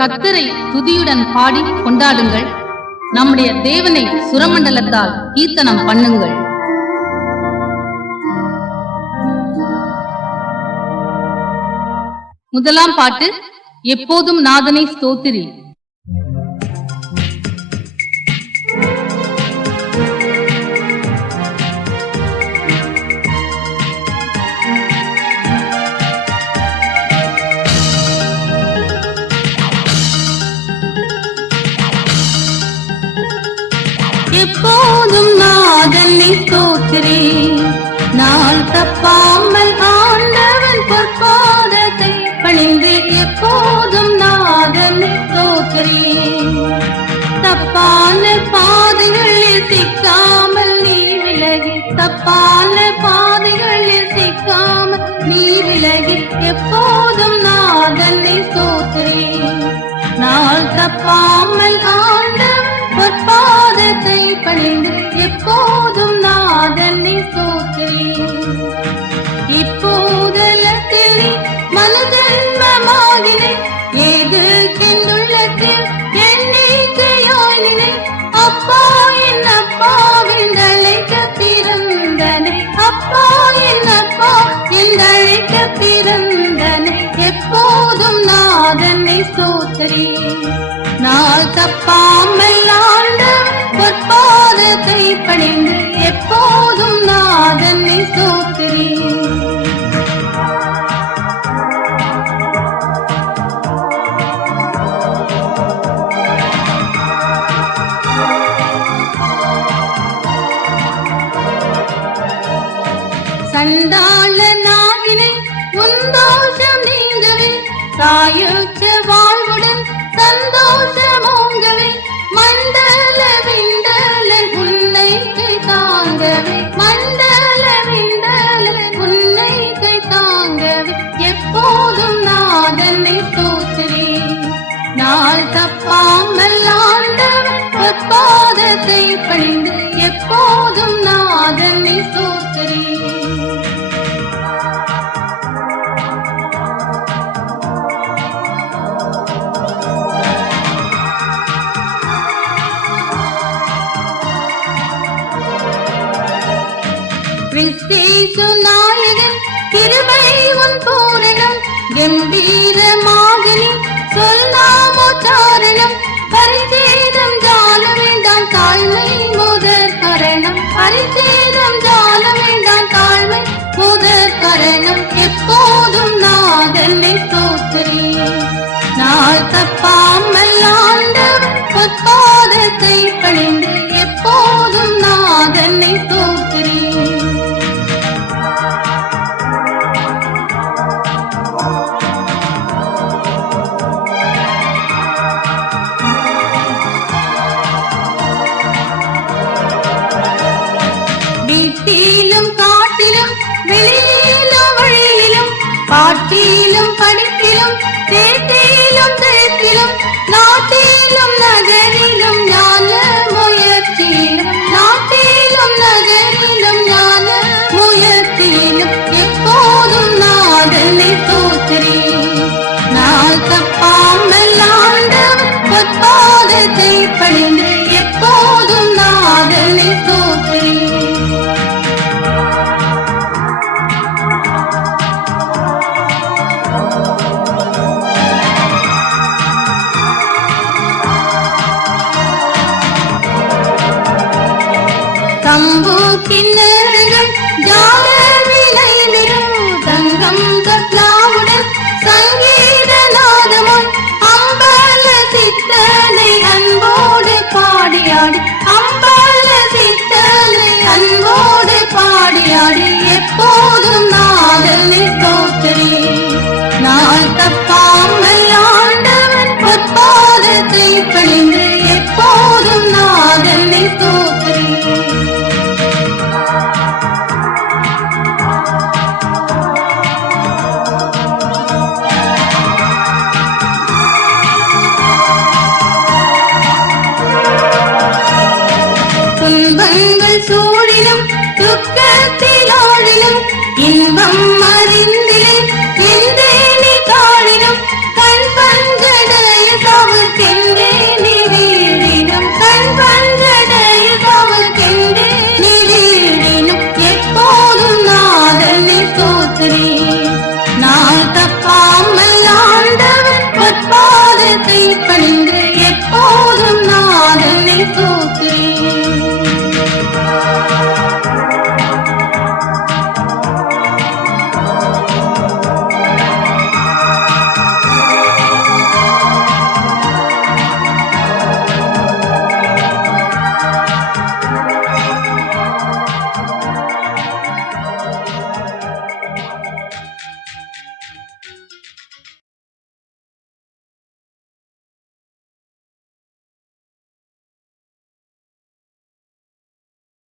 கர்த்தரை துதியுடன் பாடி கொண்டாடுங்கள். நம்முடைய தேவனை சுரமண்டலத்தால் கீர்த்தனம் பண்ணுங்கள். முதலாம் பாட்டு, எப்போதும் நாதனை ஸ்தோத்திரி. எப்போதும் நாதனை ஸ்தோத்திரி, நாள் தப்பாமல் ஆண்டவன் பொற்பாதத்தை பணிந்து எப்போதும் நாதனை ஸ்தோத்திரி. தப்பான பாதைகளில் சிக்காமல் நீ விலகி, தப்பான பாதைகளில் சிக்காமல் நீ விலகி எப்போதும் நாதனை ஸ்தோத்திரி. நாள் தப்பாமல் ஆண்டவன் பொற்பாதத்தை பணிந்து எப்போதும் நாதனை ஸ்தோத்திரி. இப்போதலத்தில் மனதன்மமாகினை ஏது கிண்டுள்ளத்தில் எண்ணிக்கையாய் நினை. அப்பா என் அப்பாவின் அழைக்க பிறந்தனை, அப்பா என் அப்பா என் அழைக்க பிறந்தனை எப்போதும் நாதனை ஸ்தோத்திரி. நாள் தப்பாமல் ஆண்டவன் பொற்பாதத்தை பணிந்து எப்போதும் நாதனை ஸ்தோத்திரி. சண்டாள நாகினை உந்தோஷம் நீங்கவே, சாயுச்ச வாழ்வுடன் சந்தோஷமோங்கவே, மண்டல விண்டல உன்னை கை தாங்கவே, மண்டல விண்டல உன்னை கை தாங்கவே எப்போதும் நாதனை ஸ்தோத்திரி. நாள் தப்பாமல் ஆண்டவன் பொற்பாதத்தை பணிந்து எப்போதும் நாதனை ஸ்தோத்திரி. கிறிஸ்தேசு நாயகன் கிருபை உன் பூரணம், கம்பீரமாக நீ சொல்லாமோச்சாரணம். பரிசேதம் ஜால வேண்டாம் தாழ்மை முதற் கரணம், பரிசேதம் ஜால வேண்டாம் தாழ்மை முதற் கரணம் எப்போதும் நாதனை ஸ்தோத்திரி. நாள் தப்பாமல் ஆண்டவன் பொற்பாதத்தை பணிந்து எப்போதும் நாதனை ஸ்தோத்திரி. வீட்டிலும் காட்டிலும் வெளியிலும் வழியிலும், பாட்டிலும் படிப்பிலும் தேட்டிலும் தேட்டிலும், நாட்டிலும் நகரிலும் ஞான முயற்சியிலும், நாட்டிலும் நகரிலும் ஞான முயற்சியிலும் எப்போதும் நாதனை ஸ்தோத்திரி. நாள் தப்பாமல் ஆண்டவன் பொற்பாதத்தை பணி